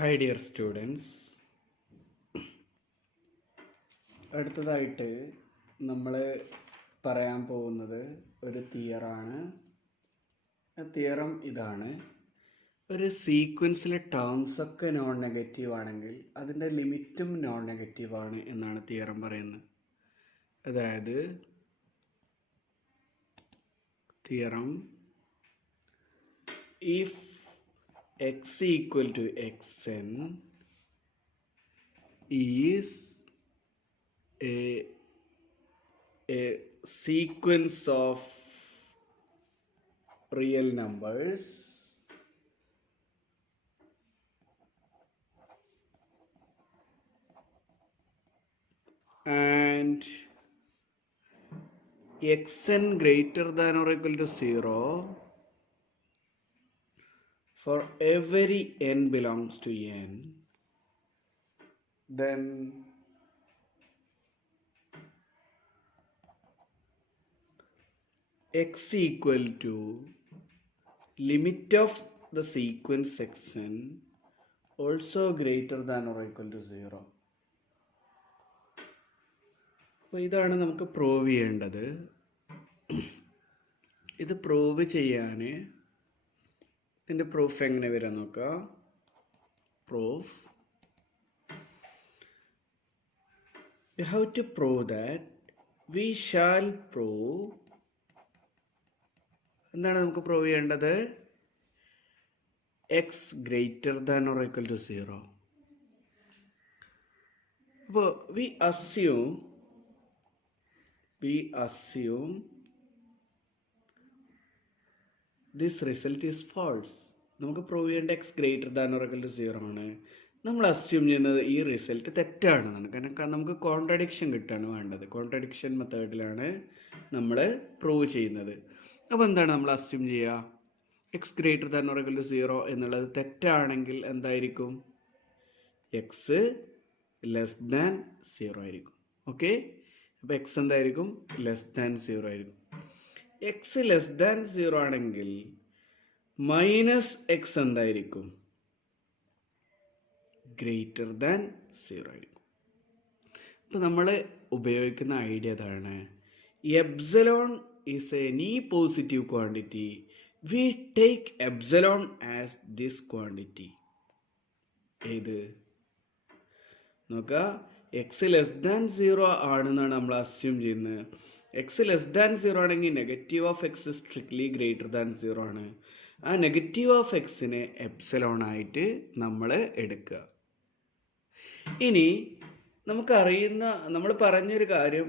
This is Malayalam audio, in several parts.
Hi dear students, അടുത്തതായിട്ട് നമ്മൾ പറയാൻ പോകുന്നത് ഒരു തിയറാണ്. തിയറം ഇതാണ്: ഒരു സീക്വൻസിലെ ടേംസ് ഒക്കെ നോൺ നെഗറ്റീവ് ആണെങ്കിൽ അതിൻ്റെ ലിമിറ്റും നോൺ നെഗറ്റീവ് ആണ് എന്നാണ് തിയറം പറയുന്നത്. അതായത് theorem if x equal to xn is a sequence of real numbers and xn greater than or equal to 0 for every n belongs to n, then x equal to limit of the sequence xn also greater than or equal to 0. അപ്പോൾ ഇതാണ് നമുക്ക് പ്രൂവ് ചെയ്യേണ്ടത്. ഇത് പ്രൂവ് ചെയ്യാൻ ഇതിൻ്റെ പ്രൂഫ് എങ്ങനെ വരാൻ നോക്കാം. Proof we have to prove that we shall prove. എന്താണ് നമുക്ക് പ്രൂവ് ചെയ്യേണ്ടത്? x greater than or equal to 0. അപ്പോൾ we assume this result is false. നമുക്ക് പ്രൂവ് ചെയ്യേണ്ട x greater than or equal to 0 ആണ്. നമ്മൾ അസ്യൂം ചെയ്യുന്നത് ഈ റിസൾട്ട് തെറ്റാണെന്നാണ്. കാരണം നമുക്ക് കോൺട്രഡിക്ഷൻ കിട്ടാണ് വേണ്ടത്. കോൺട്രഡിക്ഷൻ മെത്തേഡിലാണ് നമ്മൾ പ്രൂവ് ചെയ്യുന്നത്. അപ്പോൾ എന്താണ് നമ്മൾ അസ്യൂം ചെയ്യുക? X greater than or equal to 0 എന്നുള്ളത് തെറ്റാണെങ്കിൽ എന്തായിരിക്കും? എക്സ് ലെസ് ദാൻ 0 ആയിരിക്കും. ഓക്കെ, അപ്പോൾ എക്സ് എന്തായിരിക്കും? ലെസ് ദാൻ 0 ആയിരിക്കും. എക്സ് ലെസ് ദാൻ 0 ആണെങ്കിൽ മൈനസ് എക്സ് എന്തായിരിക്കും? ഗ്രേറ്റർ ദാൻ 0 ആയിരിക്കും. അപ്പോൾ നമ്മൾ ഉപയോഗിക്കുന്ന ഐഡിയ അതാണ്. Epsilon is any positive quantity, we take epsilon as this quantity. ഏത് നോക്കുക, എക്സ് ലെസ് ദാൻ 0 ആണെന്നാണ് നമ്മൾ അസ്യൂം ചെയ്യുന്നത്. എക്സ് ലെസ് ദാൻ 0 ആണെങ്കിൽ negative of X strictly greater than 0 ആണ്. ആ നെഗറ്റീവ് ഓഫ് എക്സിനെ എപ്സിലോൺ ആയിട്ട് നമ്മൾ എടുക്കുക. ഇനി നമുക്കറിയുന്ന നമ്മൾ പറഞ്ഞൊരു കാര്യം,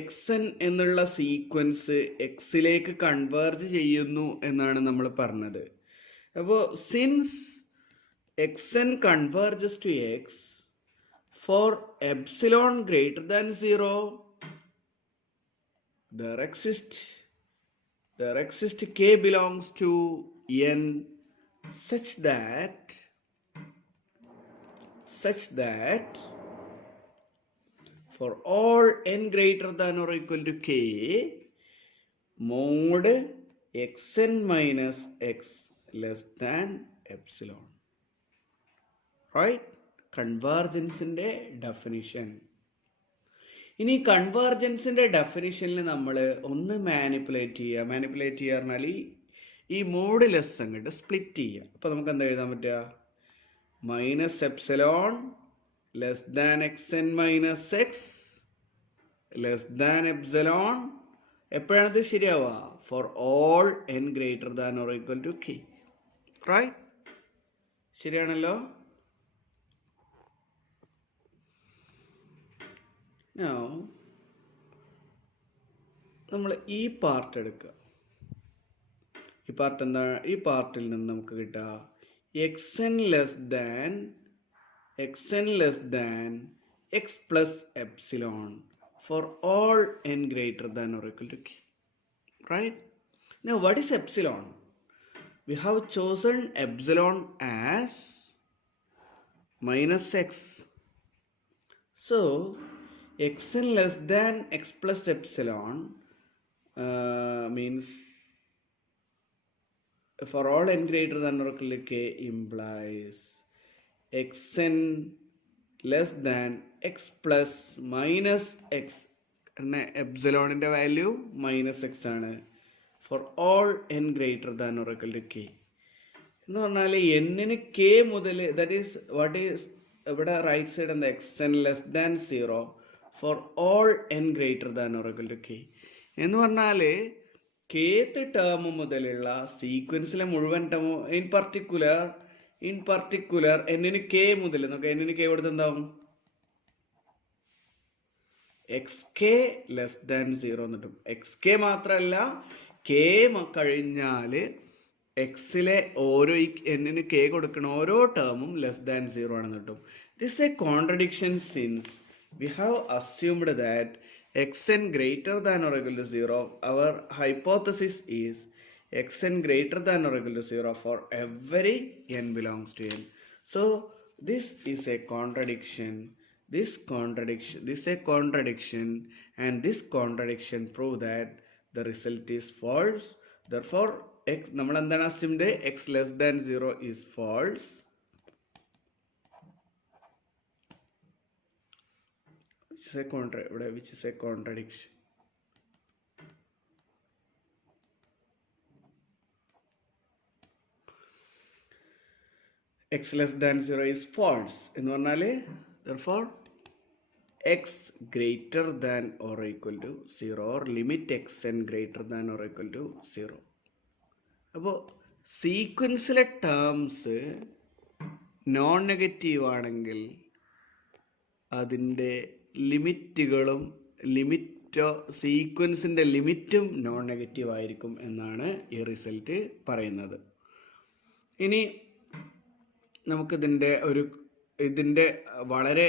എക്സൻ എന്നുള്ള സീക്വൻസ് എക്സിലേക്ക് കൺവേർജ് ചെയ്യുന്നു എന്നാണ് നമ്മൾ പറഞ്ഞത്. അപ്പോൾ since x n converges to X for epsilon greater than 0, there exists k belongs to n such that for all n greater than or equal to k, mod xn minus x less than epsilon. Right? കൺവേർജൻസിൻ്റെ ഡെഫിനിഷൻ. ഇനി കൺവേർജൻസിൻ്റെ ഡെഫിനിഷനിൽ നമ്മൾ ഒന്ന് മാനിപ്പുലേറ്റ് ചെയ്യുക പറഞ്ഞാൽ ഈ മോഡ് ലെസ് അങ്ങോട്ട് സ്പ്ലിറ്റ് ചെയ്യുക. അപ്പോൾ നമുക്ക് എന്താ എഴുതാൻ പറ്റുക? Minus epsilon less than X N minus X less than epsilon. എപ്പോഴാണത് ശരിയാവുക? For all N greater than or equal to K. Right? ശരിയാണല്ലോ. Now നമ്മൾ ഈ പാർട്ട് എടുക്കുക. ഈ പാർട്ട് എന്താണ്? ഈ പാർട്ടിൽ നിന്ന് നമുക്ക് കിട്ടുക X N less than X plus epsilon for all N greater than or equal to K. Right? Now what is epsilon? We have chosen epsilon as minus x. So xn less than x plus epsilon means for all n greater than or equal to k implies xn less than X plus minus X. എപ്സിലോണിൻ്റെ വാല്യൂ മൈനസ് എക്സ് ആണ് for all N greater than or equal to K. എന്ന് പറഞ്ഞാൽ എന്നിന് കെ മുതൽ, ദാറ്റ് ഈസ് വാട്ട് ഈസ് ഇവിടെ റൈറ്റ് സൈഡ് എന്താ, X N less than 0 for all N greater than or equal to K. എന്ന് പറഞ്ഞാൽ കേത്ത് ടേം മുതലുള്ള സീക്വൻസിലെ മുഴുവൻ ടേമും ഇൻ പർട്ടിക്കുലർ എന്നിന് കെ മുതൽ നോക്കാം, എന്നിന് കെ കൊടുത്ത് എന്താവും, എക്സ് കെ ലെസ് ദാൻ 0 എന്നിട്ടും. എക്സ് കെ മാത്രമല്ല, കെ കഴിഞ്ഞാൽ എക്സിലെ ഓരോ എന്നിന് കെ കൊടുക്കുന്ന ഓരോ ടേമും ലെസ് ദാൻ 0 ആണെന്ന് കിട്ടും. This A contradiction since we have assumed that xn greater than or equal to 0. Our hypothesis is xn greater than or equal to 0 for every n belongs to n. So this is a contradiction. This is a contradiction, and this contradiction prove that the result is false. Therefore x നമ്മൾ എന്താണ് assumed, x less than 0 is false. Which is a contradiction. X less than 0 is false എന്ന് പറഞ്ഞാൽ therefore x greater than or equal to 0 or limit xn greater than or equal to 0. അപ്പോൾ സീക്വൻസിലെ ടേംസ് നോൺ നെഗറ്റീവ് ആണെങ്കിൽ അതിൻ്റെ ലിമിറ്റുകളും സീക്വൻസിൻ്റെ ലിമിറ്റും നോൺ നെഗറ്റീവ് ആയിരിക്കും എന്നാണ് ഈ റിസൾട്ട് പറയുന്നത്. ഇനി നമുക്കിതിൻ്റെ വളരെ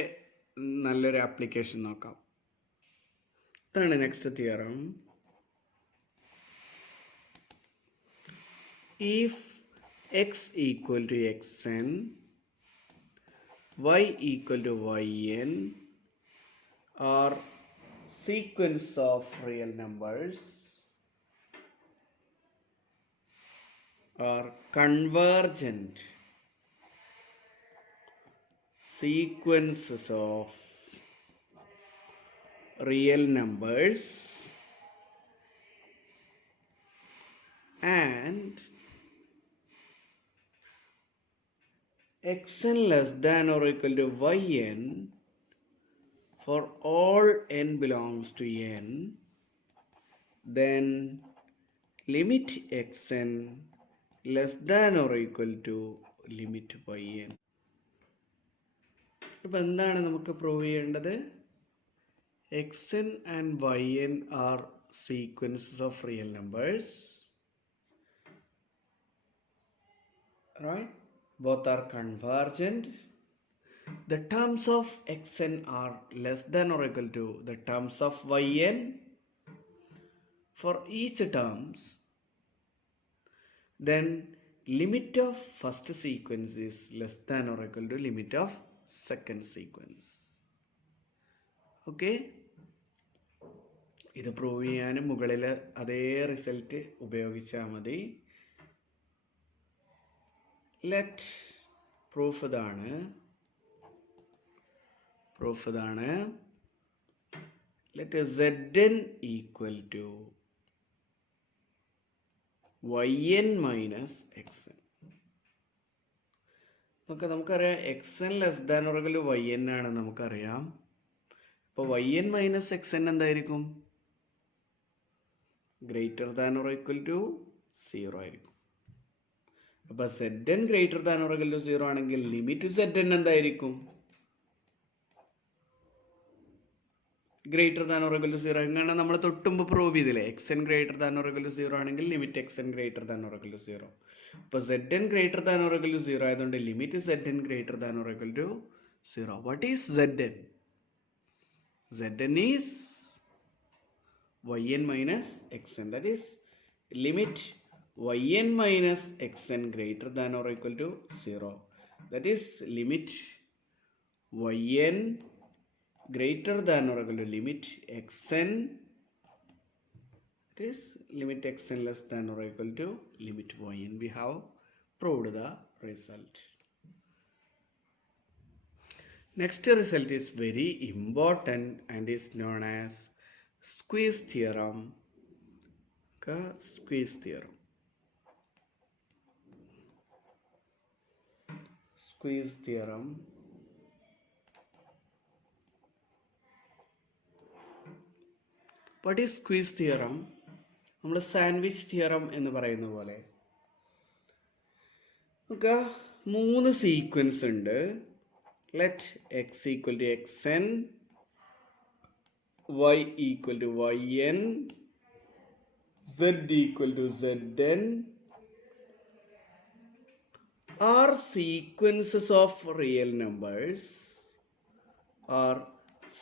നല്ലൊരു ആപ്ലിക്കേഷൻ നോക്കാം. ഇതാണ് next theorem. If X equal to X N, y equal to yn are sequence of real numbers are convergent sequences of real numbers and xn less than or equal to yn for all n belongs to n, then limit xn less than or equal to limit yn. അപ്പോൾ എന്താണ് നമുക്ക് പ്രൂവ് ചെയ്യേണ്ടത്? xn and yn are sequences of real numbers, right? Both are convergent. The terms of xn are less than or equal to the terms of yn for each terms. Then limit of first sequence is less than or equal to limit of second sequence. Okay? ഇത് പ്രൂവ് ചെയ്യാനും മുകളിൽ അതേ റിസൾട്ട് ഉപയോഗിച്ചാൽ മതി. ലെറ്റ് പ്രൂഫ് ഇതാണ്. Let zn equal to yn minus xn. നമുക്കറിയാം xn less than or equal to yn ആണെന്ന് നമുക്കറിയാം. അപ്പോൾ yn മൈനസ് xn എന്തായിരിക്കും? Greater than or equal to 0 ആയിരിക്കും. അപ്പോൾ zn greater than or equal to 0 ആണെങ്കിൽ ലിമിറ്റ് zn എന്തായിരിക്കും? Greater than or equal to 0. എങ്ങനെ നമ്മൾ തൊട്ടുമ്പോൾ പ്രൂവ് ചെയ്തില്ലേ? xn greater than or equal to 0 ആണെങ്കിൽ limit xn greater than or equal to 0. അപ്പോൾ zn greater than or equal to 0 ആയതുകൊണ്ട് limit zn greater than or equal to 0. What is zn? zn is yn minus xn. That is limit yn minus xn greater than or equal to 0. That is limit yn greater than or equal to limit xn. It is limit xn less than or equal to limit yn. We have proved the result. Next result is very important and is known as squeeze theorem. Squeeze theorem. Squeeze theorem. What is squeeze theorem? നമ്മൾ സാൻഡ്വിച്ച് തിയറം എന്ന് പറയുന്ന പോലെ നമുക്ക് 3 സീക്വൻസ് ഉണ്ട്. Let X equal to X N, Y equal to Y N, Z equal to Z N are sequences of real numbers, are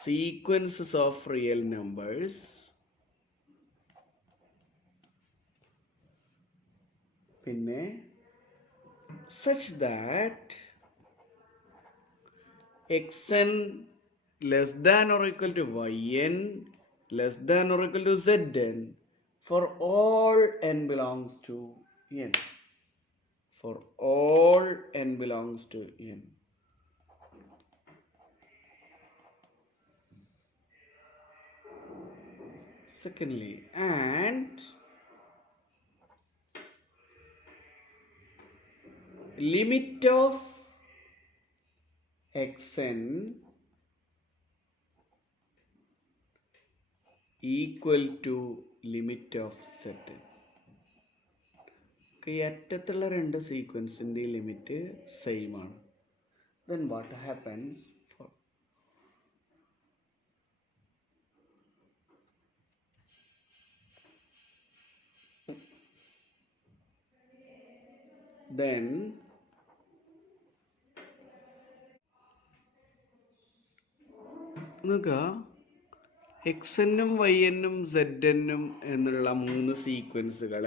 sequences of real numbers പിന്നെ such that xn less than or equal to yn less than or equal to zn for all n belongs to n. For all n belongs to n. Secondly, and limit of xn equal to limit of zn. ഈ അറ്റത്തുള്ള 2 സീക്വൻസിൻ്റെ ലിമിറ്റ് സെയിം ആണ്. Then what happens? Then നോക്കുക, എക്സ് എന്നും വൈ എന്നും സെഡ് എന്നും എന്നുള്ള 3 സീക്വൻസുകൾ,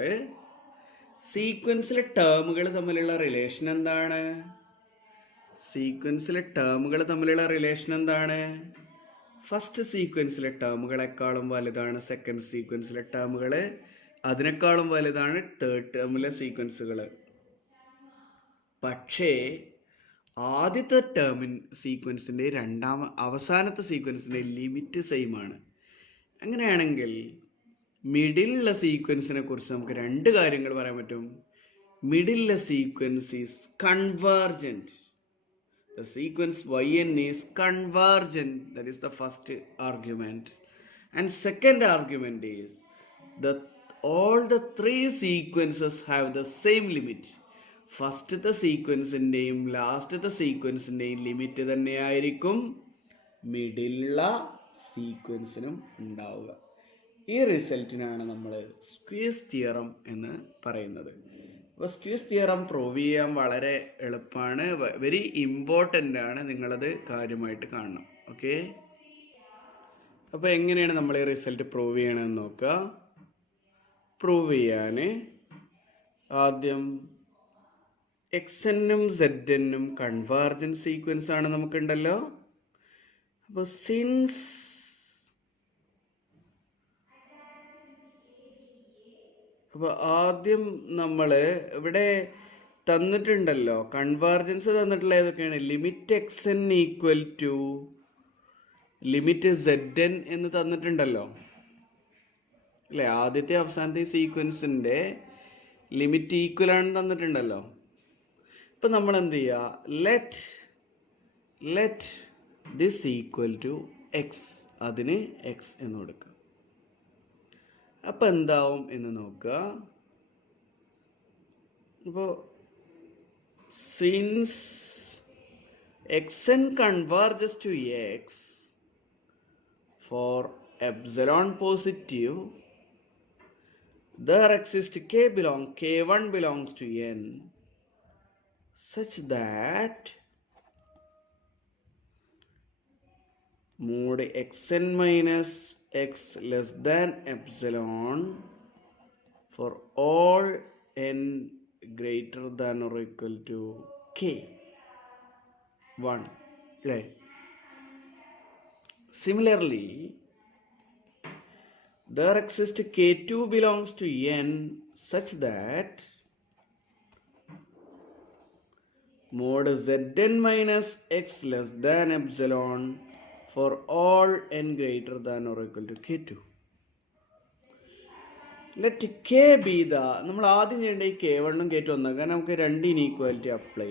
സീക്വൻസിലെ ടേമുകൾ തമ്മിലുള്ള റിലേഷൻ എന്താണ്? സീക്വൻസിലെ ടേമുകൾ തമ്മിലുള്ള റിലേഷൻ എന്താണ്? ഫസ്റ്റ് സീക്വൻസിലെ ടേമുകളെക്കാളും വലുതാണ് സെക്കൻഡ് സീക്വൻസിലെ ടേമുകൾ, അതിനേക്കാളും വലുതാണ് തേർഡ് ടേമിലെ സീക്വൻസുകൾ. പക്ഷേ ആദ്യത്തെ സീക്വൻസിൻ്റെ അവസാനത്തെ സീക്വൻസിൻ്റെ ലിമിറ്റ് സെയിം ആണ്. അങ്ങനെയാണെങ്കിൽ മിഡിലുള്ള സീക്വൻസിനെ കുറിച്ച് നമുക്ക് 2 കാര്യങ്ങൾ പറയാൻ പറ്റും. മിഡിലുള്ള sequence is convergent. The sequence yn is convergent. That is the first argument. And second argument is that all the 3 sequences have the same limit. ഫസ്റ്റത്തെ സീക്വൻസിൻ്റെയും ലാസ്റ്റത്തെ സീക്വൻസിൻ്റെയും ലിമിറ്റ് തന്നെയായിരിക്കും മിഡിലുള്ള സീക്വൻസിനും ഉണ്ടാവുക. ഈ റിസൾട്ടിനാണ് നമ്മൾ സ്ക്വീസ് തിയറം എന്ന് പറയുന്നത്. അപ്പോൾ സ്ക്വീസ് തിയറം പ്രൂവ് ചെയ്യാൻ വളരെ എളുപ്പമാണ്, വെരി ഇമ്പോർട്ടൻ്റ് ആണ്. നിങ്ങളത് കാര്യമായിട്ട് കാണണം. ഓക്കെ, അപ്പോൾ എങ്ങനെയാണ് നമ്മൾ ഈ റിസൾട്ട് പ്രൂവ് ചെയ്യണമെന്ന് നോക്കുക. പ്രൂവ് ചെയ്യാൻ ആദ്യം എക്സ് എന്നും സെഡ് എന്നും കൺവേർജൻറ്റ് സീക്വൻസ് ആണ് നമുക്കുണ്ടല്ലോ. അപ്പോൾ സിൻസ് ആദ്യം നമ്മൾ ഇവിടെ തന്നിട്ടുണ്ടല്ലോ കൺവേർജൻസ് തന്നിട്ടുള്ള ഏതൊക്കെയാണ്? Limit X N equal to limit Z N എന്ന് തന്നിട്ടുണ്ടല്ലോ അല്ലേ? ആദ്യത്തെ അവസാനത്തെ സീക്വൻസിൻ്റെ ലിമിറ്റ് ഈക്വൽ ആണെന്ന് തന്നിട്ടുണ്ടല്ലോ. ഇപ്പം നമ്മൾ എന്ത് ചെയ്യുക? Let this equal to X, അതിന് എക്സ് എന്ന് കൊടുക്കുക. അപ്പം എന്താവും എന്ന് നോക്കുക. ഇപ്പോൾ since X N converges to X for epsilon positive, there exists k1 belongs to n such that mod xn minus x less than epsilon for all n greater than or equal to k1. Right. Similarly, there exists k2 belongs to n such that mod Zn minus x less than epsilon for all n greater than or equal to k2. Let K B the, നമ്മൾ ആദ്യം ചെയ്യേണ്ട ഈ k1 k2 ഒന്നാക്കാൻ നമുക്ക് രണ്ട് ഇനീക്വാലിറ്റി അപ്ലൈ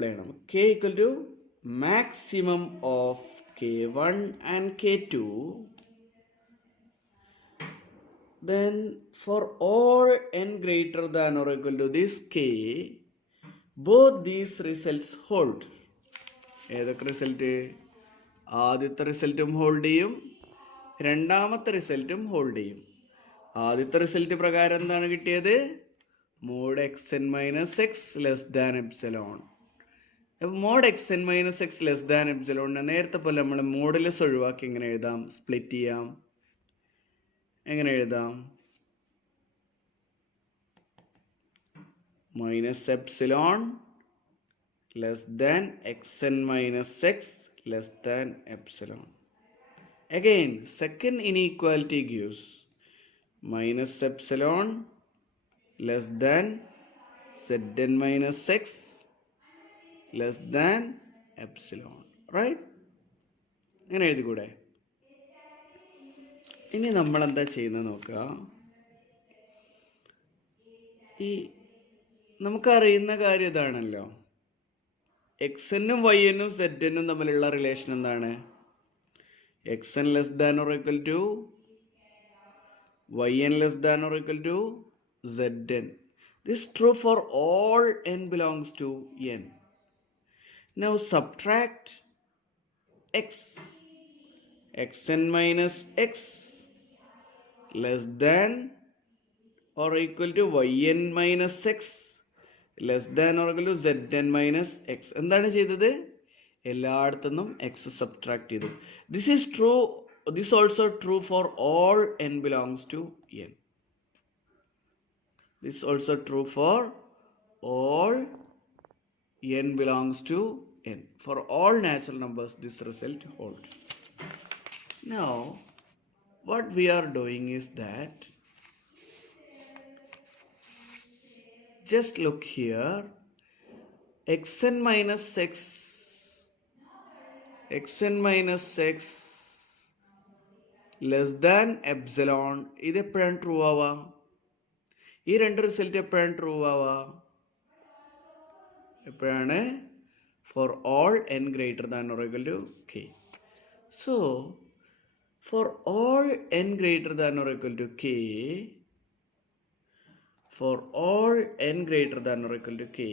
ചെയ്യണം. k equal to maximum of k1 and k2. Then for all n greater than or equal to this k, both these results hold. ഏതൊക്കെ റിസൾട്ട്? ആദ്യത്തെ റിസൾട്ടും ഹോൾഡ് ചെയ്യും, രണ്ടാമത്തെ റിസൾട്ടും ഹോൾഡ് ചെയ്യും. ആദ്യത്തെ റിസൾട്ട് പ്രകാരം എന്താണ് കിട്ടിയത്? Mod X N minus X less than epsilon. അപ്പോൾ mod X N minus X less than എപ്സിലോണിനെ നേരത്തെ പോലെ നമ്മൾ മോഡുലസ് ഒഴിവാക്കി എങ്ങനെ എഴുതാം? സ്പ്ലിറ്റ് ചെയ്യാം. എങ്ങനെ എഴുതാം? Minus epsilon less than X N minus X less than epsilon. Again, second inequality gives minus epsilon less than Zn minus x less than epsilon. Right? അങ്ങനെ എഴുതിക്കൂടെ? ഇനി നമ്മൾ എന്താ ചെയ്യുന്നത് നോക്കുക. ഈ നമുക്കറിയുന്ന കാര്യം ഇതാണല്ലോ, എക്സനും വൈ എന്നും സെഡ് എന്നും തമ്മിലുള്ള റിലേഷൻ എന്താണ്? xn less than or equal to yn less than or equal to zn. This is true for all n belongs to n. Now subtract x, xn minus x less than or equal to yn minus x less than or equal to zn minus x. എന്താണ് ചെയ്തത്? എല്ലായിടത്തുനിന്നും എക്സ് സബ്ട്രാക്ട് ചെയ്തു. This is true, this also true for all N belongs to N. This also true for all N belongs to N. For all natural numbers this result hold. Now what we are doing is that, just look here, xn minus x less than epsilon. ഇത് എപ്പോഴാണ് ട്രൂ ആവുക? ഈ രണ്ട് റിസൾട്ട് എപ്പോഴാണ് ട്രൂ ആവുക? എപ്പോഴാണ്? For all N greater than or equal to K. So for all N greater than or equal to K, for all N greater than or equal to K,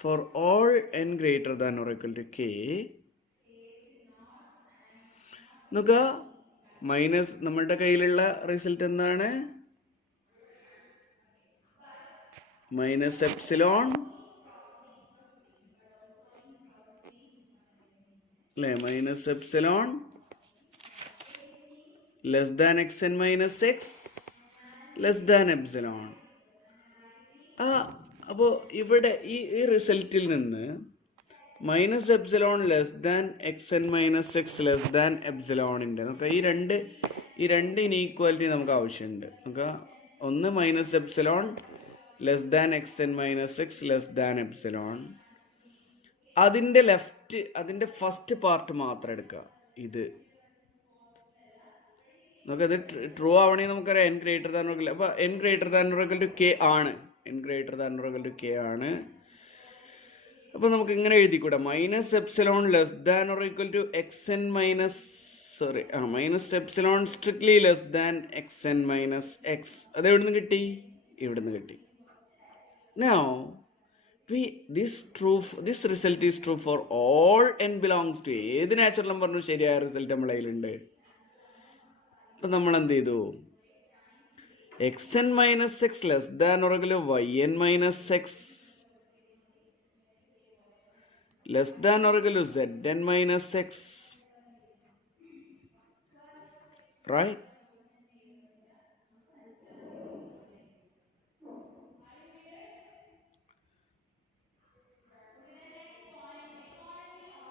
for all n greater than or equal to k, നോക്കുക, മൈനസ് നമ്മളുടെ കയ്യിലുള്ള റിസൾട്ട് എന്താണ്? മൈനസ് എപ്സിലോൺ അല്ലേ? Minus epsilon less than X N minus X less than epsilon. അപ്പോൾ ഇവിടെ ഈ റിസൾട്ടിൽ നിന്ന് minus epsilon less than X N minus X less than എപ്സിലോണിൻ്റെ നമുക്ക് ഈ രണ്ട് ഇനീക്വാലിറ്റി നമുക്ക് ആവശ്യമുണ്ട്. നമുക്ക് ഒന്ന് minus epsilon less than X N minus X less than epsilon. അതിൻ്റെ ഫസ്റ്റ് പാർട്ട് മാത്രം എടുക്കുക. ഇത് നമുക്കത് ട്രൂ ആവണമെങ്കിൽ നമുക്കറിയാം എൻ ഗ്രേറ്റർ ദാൻ ഓർ, അപ്പോൾ N greater than or equal to K ആണ്. N greater than or equal to K ആണ്. അപ്പോൾ നമുക്ക് ഇങ്ങനെ എഴുതിക്കൂടെ? Minus epsilon less than or equal to X N minus minus epsilon strictly less than X N minus X. അത് എവിടെ നിന്ന് കിട്ടി? ഇവിടെ നിന്ന് കിട്ടി. Now this result is true for all n belongs to ഏത് നാച്ചുറൽ നമ്പറിനും ശരിയായ റിസൾട്ട് നമ്മളെ കയ്യിലുണ്ട്. അപ്പം നമ്മൾ എന്ത് ചെയ്തു? X N minus X less than or equal to Y N minus X less than or equal to Z N minus X. Right?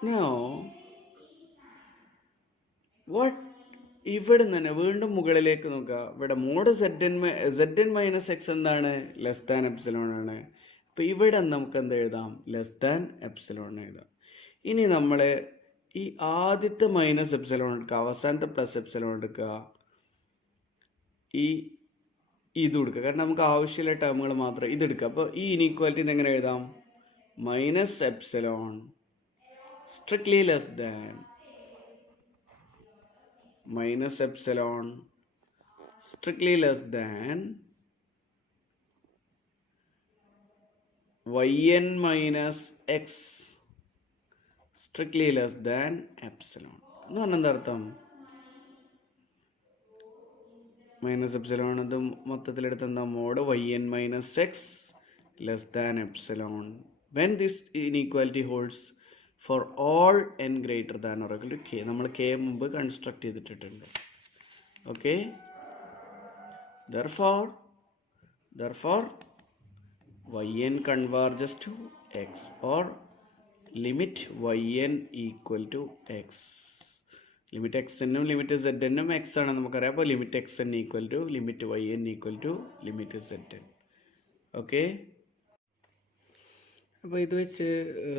Now, what ഇവിടെ തന്നെ വീണ്ടും മുകളിലേക്ക് നോക്കുക. ഇവിടെ mod Z N minus X എന്താണ്? ലെസ് ദാൻ എപ്സിലോൺ ആണ്. അപ്പോൾ ഇവിടെ നമുക്ക് എന്ത് എഴുതാം? ലെസ് ദാൻ എപ്സിലോൺ എഴുതാം. ഇനി നമ്മൾ ഈ ആദ്യത്തെ മൈനസ് എപ്സിലോൺ എടുക്കുക, അവസാനത്തെ പ്ലസ് എപ്സിലോൺ എടുക്കുക, ഈ ഇത് കൊടുക്കുക. കാരണം നമുക്ക് ആവശ്യമുള്ള ടേമുകൾ മാത്രം ഇതെടുക്കുക. അപ്പോൾ ഈ ഇനീക്വാലിറ്റി എങ്ങനെ എഴുതാം? Minus epsilon strictly less than minus epsilon strictly less than yn minus x strictly less than epsilon എന്ന് പറഞ്ഞാൽ എന്താ അർത്ഥം? മൈനസ് എപ്സിലോൺ ഇത് മൊത്തത്തിലെടുത്ത് എന്താ? Mod yn minus x less than epsilon when this inequality holds for all n greater than or equal to k. നമ്മൾ k മുമ്പ് കൺസ്ട്രക്ട് ചെയ്തിട്ടുണ്ട്. Okay, therefore yn converges to x or limit yn equal to x. Limit X എന്നും ലിമിറ്റ് സെഡ് എന്നും എക്സ് ആണ് നമുക്കറിയാം. അപ്പോൾ limit X N equal to limit Y N equal to limit Z N. Okay, അപ്പോൾ ഇത് വെച്ച്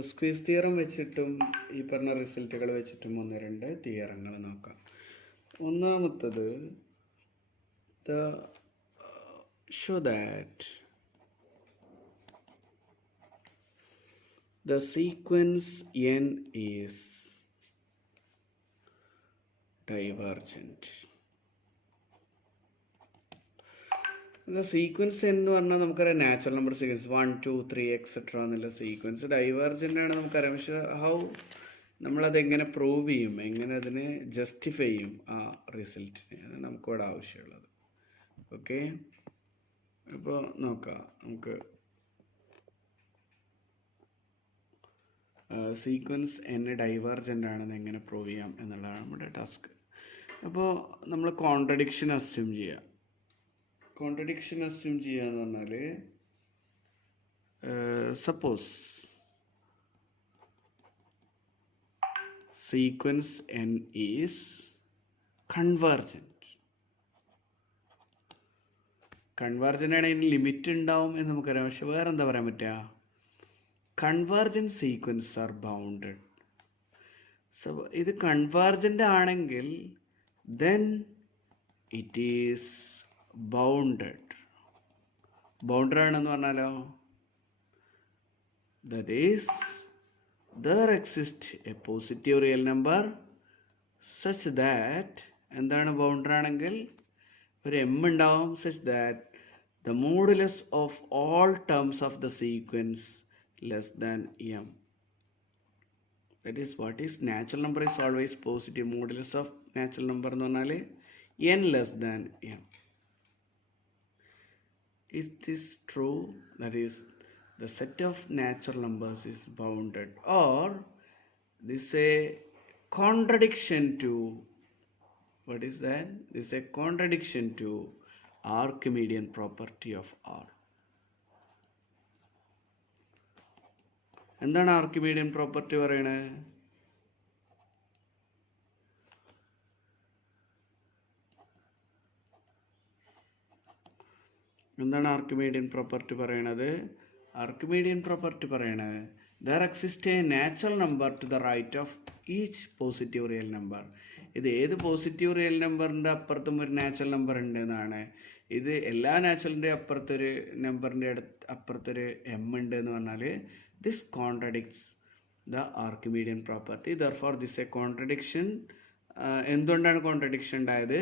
സ്ക്വീസ് തിയറം വെച്ചിട്ടും ഈ പറഞ്ഞ റിസൾട്ടുകൾ വെച്ചിട്ടും 1-2 തിയറങ്ങൾ നോക്കാം. ഒന്നാമത്തത് show that the sequence n is divergent. Sequence എന്ന് പറഞ്ഞാൽ നമുക്കറിയാം നാച്ചുറൽ നമ്പർ സീക്വൻസ് 1 2 3 എക്സെട്ര എന്നുള്ള സീക്വൻസ് ഡൈവേർജൻ്റ് ആണ് നമുക്കറിയാം. പക്ഷെ നമ്മളതെങ്ങനെ പ്രൂവ് ചെയ്യും, എങ്ങനെ അതിനെ ജസ്റ്റിഫൈ ചെയ്യും ആ റിസൾട്ടിനെ, അതാണ് നമുക്കിവിടെ ആവശ്യമുള്ളത്. ഓക്കെ, അപ്പോൾ നോക്കാം, നമുക്ക് സീക്വൻസ് എന്നെ ഡൈവേർജൻ്റ് ആണെന്ന് എങ്ങനെ പ്രൂവ് ചെയ്യാം എന്നുള്ളതാണ് നമ്മുടെ ടാസ്ക്. അപ്പോൾ നമ്മൾ കോൺട്രഡിക്ഷൻ അസ്യൂം ചെയ്യുക. കോൺട്രഡിക്ഷൻ അസ്യൂം ചെയ്യുക എന്ന് പറഞ്ഞാൽ suppose sequence N is convergent. Convergent ആണെങ്കിൽ ലിമിറ്റ് ഉണ്ടാവും എന്ന് നമുക്കറിയാം. പക്ഷെ വേറെ എന്താ പറയാൻ പറ്റുക? Convergent sequence are bounded. So ഇത് കൺവേർജൻ്റ് ആണെങ്കിൽ then it is bounded. Bounded ആണെന്ന് പറഞ്ഞാലോ, that is there exists a positive real number such that എന്താണ് ബൗണ്ടഡ് ആണെങ്കിൽ ഒരു എം ഉണ്ടാവും, such that the modulus of all terms of the sequence less than m. That is, what is natural number is always positive. Modulus of natural number എന്ന് പറഞ്ഞാൽ n less than m. Is this true? That is, the set of natural numbers is bounded, or this is a contradiction to, what is that? This is a contradiction to Archimedean property of R. എന്താണ് ആർക്കിമീഡിയൻ പ്രോപ്പർട്ടി പറയണത്? എന്താണ് ആർക്കിമീഡിയൻ പ്രോപ്പർട്ടി പറയണത്? ആർക്കിമീഡിയൻ പ്രോപ്പർട്ടി പറയണത് there exists a natural number to the right of each positive real number. ഇത് ഏത് പോസിറ്റീവ് റിയൽ നമ്പറിൻ്റെ അപ്പുറത്തും ഒരു നാച്ചുറൽ നമ്പർ ഉണ്ട് എന്നാണ്. ഇത് എല്ലാ നാച്ചുറലിൻ്റെ അപ്പുറത്തൊരു നമ്പറിൻ്റെ അപ്പുറത്തൊരു എം ഉണ്ട് എന്ന് പറഞ്ഞാൽ this contradicts the Archimedean property. Therefore this is a contradiction. എന്തുകൊണ്ടാണ് കോൺട്രഡിക്ഷൻ ഉണ്ടായത്?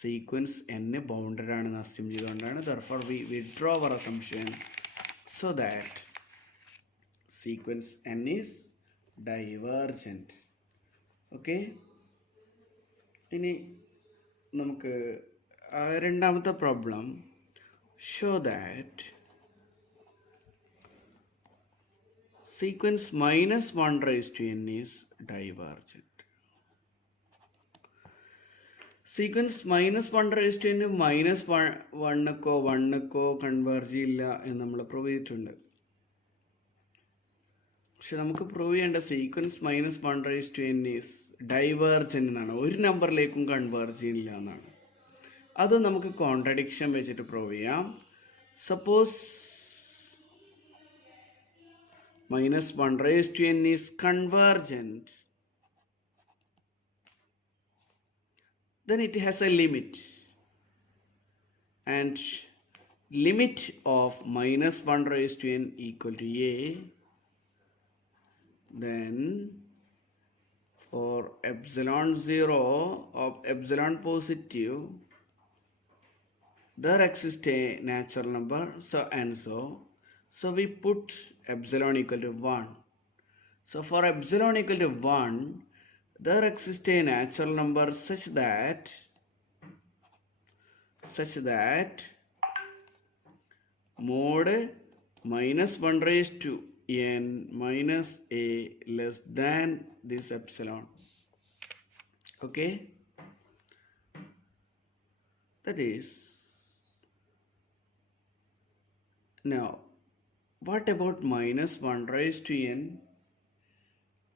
സീക്വൻസ് n ബൗണ്ടഡ് ആണെന്ന് അസ്യൂം ചെയ്തുകൊണ്ടാണ്. Therefore we withdraw our assumption so that sequence n is divergent. Okay, ഇനി നമുക്ക് രണ്ടാമത്തെ problem, show that sequence minus 1 raised to n is divergent. Sequence minus 1 raised to n minus 1 converge ചെയ്യില്ല എന്ന് നമ്മൾ പ്രൂവ് ചെയ്തിട്ടുണ്ട്. പക്ഷെ നമുക്ക് പ്രൂവ് ചെയ്യേണ്ട സീക്വൻസ് -1 ഈസ് ഡൈവേർജൻ്റ് എന്നാണ്, ഒരു നമ്പറിലേക്കും കൺവേർജ് ചെയ്യില്ല എന്നാണ്. അത് നമുക്ക് കോൺട്രഡിക്ഷൻ വെച്ചിട്ട് പ്രൂവ് ചെയ്യാം. Suppose -1 is convergent, then it has a limit, and limit of -1 equal to a, then for epsilon 0 of epsilon positive there exists a natural number, so and so. So we put epsilon equal to 1. So for epsilon equal to 1 there exists a natural number such that mod -1 minus a less than this epsilon. Okay, that is. Now what about -1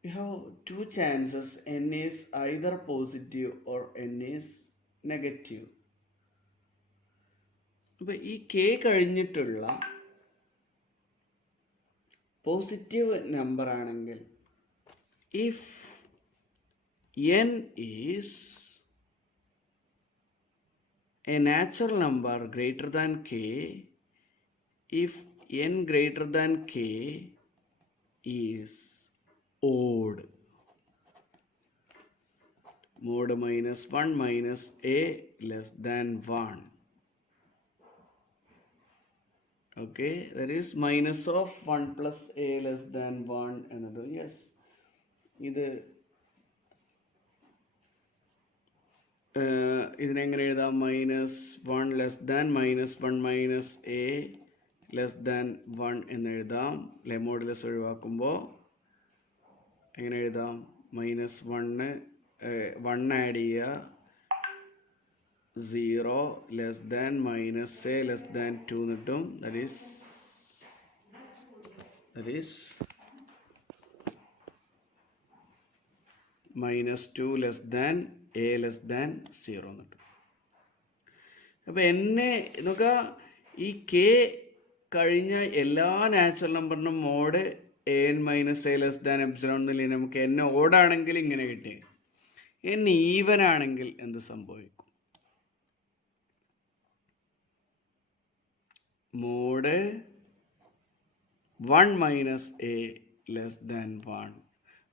we have two chances, n is either positive or n is negative. അപ്പോൾ ഈ k കഴിഞ്ഞിട്ടുള്ള പോസിറ്റീവ് നമ്പർ ആണെങ്കിൽ, if n is a natural number greater than k, if n greater than k is odd, mod -1 minus a less than 1. Okay, that is minus of 1 plus a less than 1 എന്നത്. യെസ്, ഇത് ഇതിനെങ്ങനെ എഴുതാം? -1 less than -1 minus A less than 1 എന്ന് എഴുതാം. മോഡുലസ് ഒഴിവാക്കുമ്പോൾ എങ്ങനെ എഴുതാം? -1 ആഡ് ചെയ്യുക, 0 less than minus A less than 2 കിട്ടും. that is -2 less than A less than 0 കിട്ടും. അപ്പോൾ എന്നെ നോക്കുക, ഈ കെ കഴിഞ്ഞ എല്ലാ നാച്ചുറൽ നമ്പറിനും mod an minus A less than epsilon എന്നില്ല. നമുക്ക് എൻ ഓടാണെങ്കിൽ ഇങ്ങനെ കിട്ടി. എൻ ഈവൻ ആണെങ്കിൽ എന്ത് സംഭവിക്കും? Mod 1 minus a less than 1,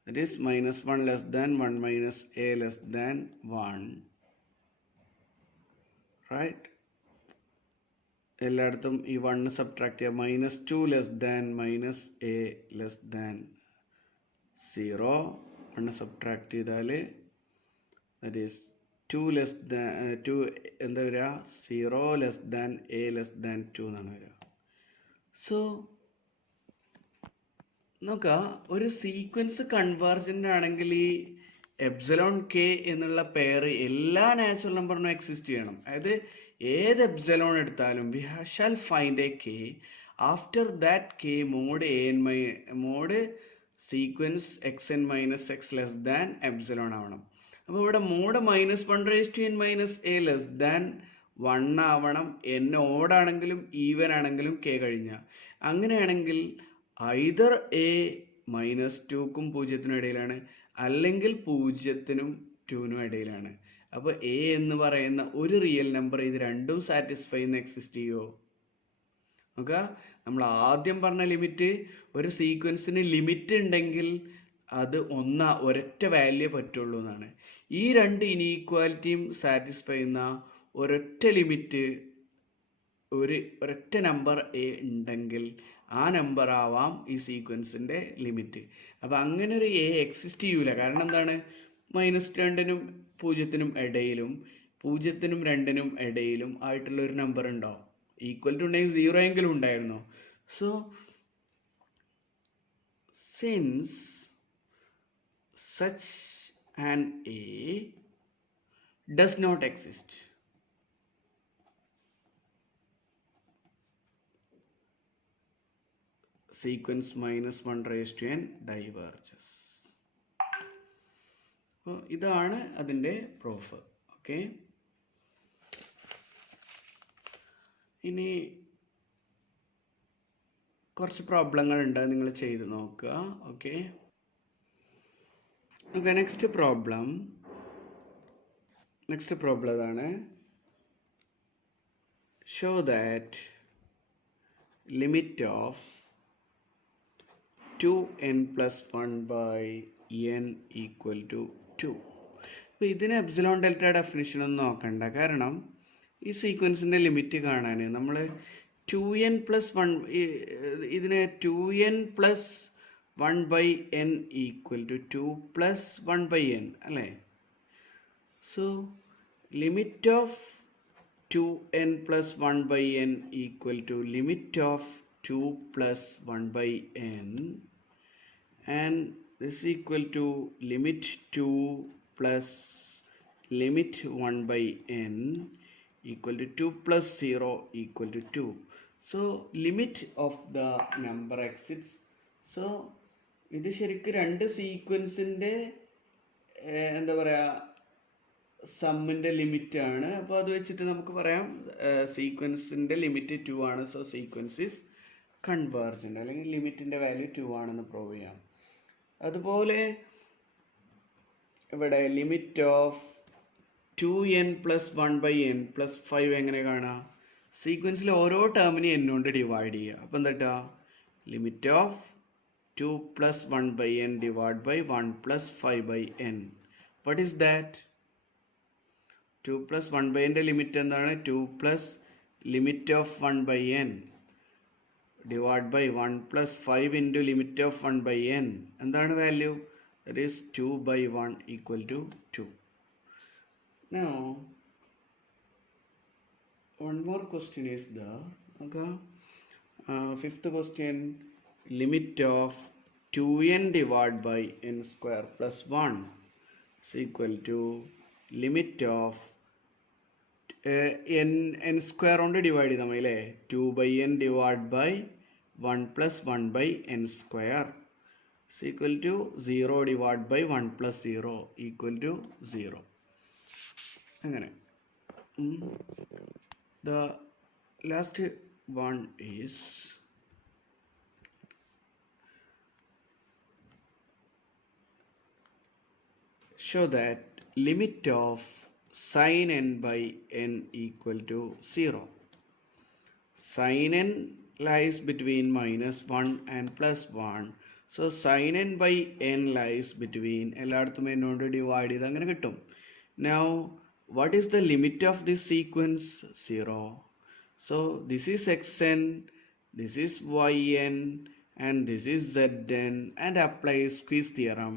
that is -1 less than 1 minus a less than 1, right? എല്ലായിടത്തും ഈ 1 സബ്ട്രാക്ട് ചെയ്യുക. -2 less than minus A less than 0, 1 subtract ചെയ്താൽ ദറ്റ് ഈസ് 2 ലെസ് ദാൻ 2 എന്താ വരിക? 0 less than A less than 2 എന്നാണ് വരിക. സോ നോക്കുക, ഒരു സീക്വൻസ് കൺവേർജൻ്റ് ആണെങ്കിൽ ഈ എപ്സിലോൺ കെ എന്നുള്ള പെയർ എല്ലാ നാച്ചുറൽ നമ്പറിനും എക്സിസ്റ്റ് ചെയ്യണം. അതായത് ഏത് എപ്സിലോൺ എടുത്താലും we shall find a K after that K mod sequence xn minus X less than epsilon ആവണം. അപ്പോൾ ഇവിടെ mod -1 minus A less than 1 ആവണം. n ഓടാണെങ്കിലും ഈവൻ ആണെങ്കിലും കെ കഴിഞ്ഞ. അങ്ങനെയാണെങ്കിൽ ഐദർ എ -2ക്കും 0ത്തിനും ഇടയിലാണ്, അല്ലെങ്കിൽ 0ത്തിനും 2നും ഇടയിലാണ്. അപ്പോൾ എ എന്ന് പറയുന്ന ഒരു റിയൽ നമ്പർ ഇത് രണ്ടും സാറ്റിസ്ഫൈ എന്ന് എക്സിസ്റ്റ് ചെയ്യുമോ? നോക്കുക, നമ്മൾ ആദ്യം പറഞ്ഞ ലിമിറ്റ്, ഒരു സീക്വൻസിന് ലിമിറ്റ് ഉണ്ടെങ്കിൽ അത് ഒരൊറ്റ വാല്യൂ പറ്റുള്ളൂ എന്നാണ്. ഈ രണ്ട് ഇനീക്വാലിറ്റിയും സാറ്റിസ്ഫൈ ചെയ്യുന്ന ഒരൊറ്റ ലിമിറ്റ്, ഒരൊറ്റ നമ്പർ എ ഉണ്ടെങ്കിൽ ആ നമ്പർ ആവാം ഈ സീക്വൻസിൻ്റെ ലിമിറ്റ്. അപ്പോൾ അങ്ങനെ ഒരു എ എക്സിസ്റ്റ് ചെയ്യൂല. കാരണം എന്താണ്? -2നും 0ത്തിനും ഇടയിലും 0ത്തിനും 2നും ഇടയിലും ആയിട്ടുള്ള ഒരു നമ്പർ ഉണ്ടാവും. ഈക്വൽ ടു ഉണ്ടെങ്കിൽ 0 എങ്കിലും ഉണ്ടായിരുന്നു. So since such an A does not exist, sequence minus 1 raised to n diverges. അപ്പോൾ ഇതാണ് അതിൻ്റെ പ്രൂഫ്. ഓക്കെ, ഇനി കുറച്ച് പ്രോബ്ലങ്ങളുണ്ട്, നിങ്ങൾ ചെയ്ത് നോക്കുക. ഓക്കെ, നെക്സ്റ്റ് പ്രോബ്ലം അതാണ്. Show that limit of 2n plus 1 by n equal to 2. അപ്പോൾ ഇതിന് എപ്സിലോൺ ഡെൽറ്റ ഡെഫിനിഷൻ ഒന്നും നോക്കണ്ട, കാരണം ഈ സീക്വൻസിൻ്റെ ലിമിറ്റ് കാണാൻ നമ്മൾ 2n plus 1 ഇതിനെ 2n plus 1 by n equal to 2 plus 1 by n അല്ലേ. So limit of 2n plus 1 by n equal to limit of 2 plus 1 by n, and this is equal to limit 2 plus limit 1 by n equal to 2 plus 0 equal to 2. So limit of the number exits. So ഇത് ശരിക്കും രണ്ട് സീക്വൻസിൻ്റെ എന്താ പറയുക സമ്മിൻ്റെ ലിമിറ്റാണ്. അപ്പോൾ അത് വെച്ചിട്ട് നമുക്ക് പറയാം സീക്വൻസിൻ്റെ ലിമിറ്റ് 2 ആണ്. സോ സീക്വൻസ് ഈസ് കൺവേർജൻ്റ്, അല്ലെങ്കിൽ ലിമിറ്റിൻ്റെ വാല്യൂ 2 ആണെന്ന് പ്രൂവ് ചെയ്യാം. അതുപോലെ ഇവിടെ limit of 2n plus 1 by n plus 5 എങ്ങനെ കാണാം? സീക്വൻസിൽ ഓരോ ടേമിനെ n കൊണ്ട് ഡിവൈഡ് ചെയ്യുക. അപ്പോൾ എന്താ limit of 2 plus 1 by n divided by 1 plus 5 by n. What is that? 2 plus 1 by n limit എന്താണ്? 2 plus limit of 1 by n divided by 1 plus 5 into limit of 1 by n. എന്താണ് value? That is 2 by 1 equal to 2. Now one more question is there. Okay, fifth question, limit of 2n divided by n square plus 1 is equal to limit of n square കൊണ്ട് ഡിവൈഡ് ചെയ്താൽ മതി അല്ലേ. 2 by n divided by 1 plus 1 by n square is equal to 0 divided by 1 plus 0 equal to 0. അങ്ങനെ the last one is show that limit of sin n by n equal to 0. Sin n lies between minus 1 and plus 1. So sin n by n lies between എല്ലായിടത്തും n കൊണ്ട് ഡിവൈഡ് ചെയ്ത് അങ്ങനെ കിട്ടും. Now what is the limit of this sequence? 0. So this is xn, this is yn, and this is zn, and apply squeeze theorem.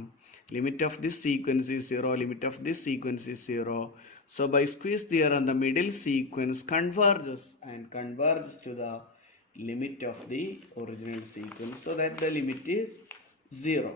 Limit of this sequence is 0, limit of this sequence is 0. So by squeeze theorem, the middle sequence converges to the limit of the original sequence, so that the limit is 0.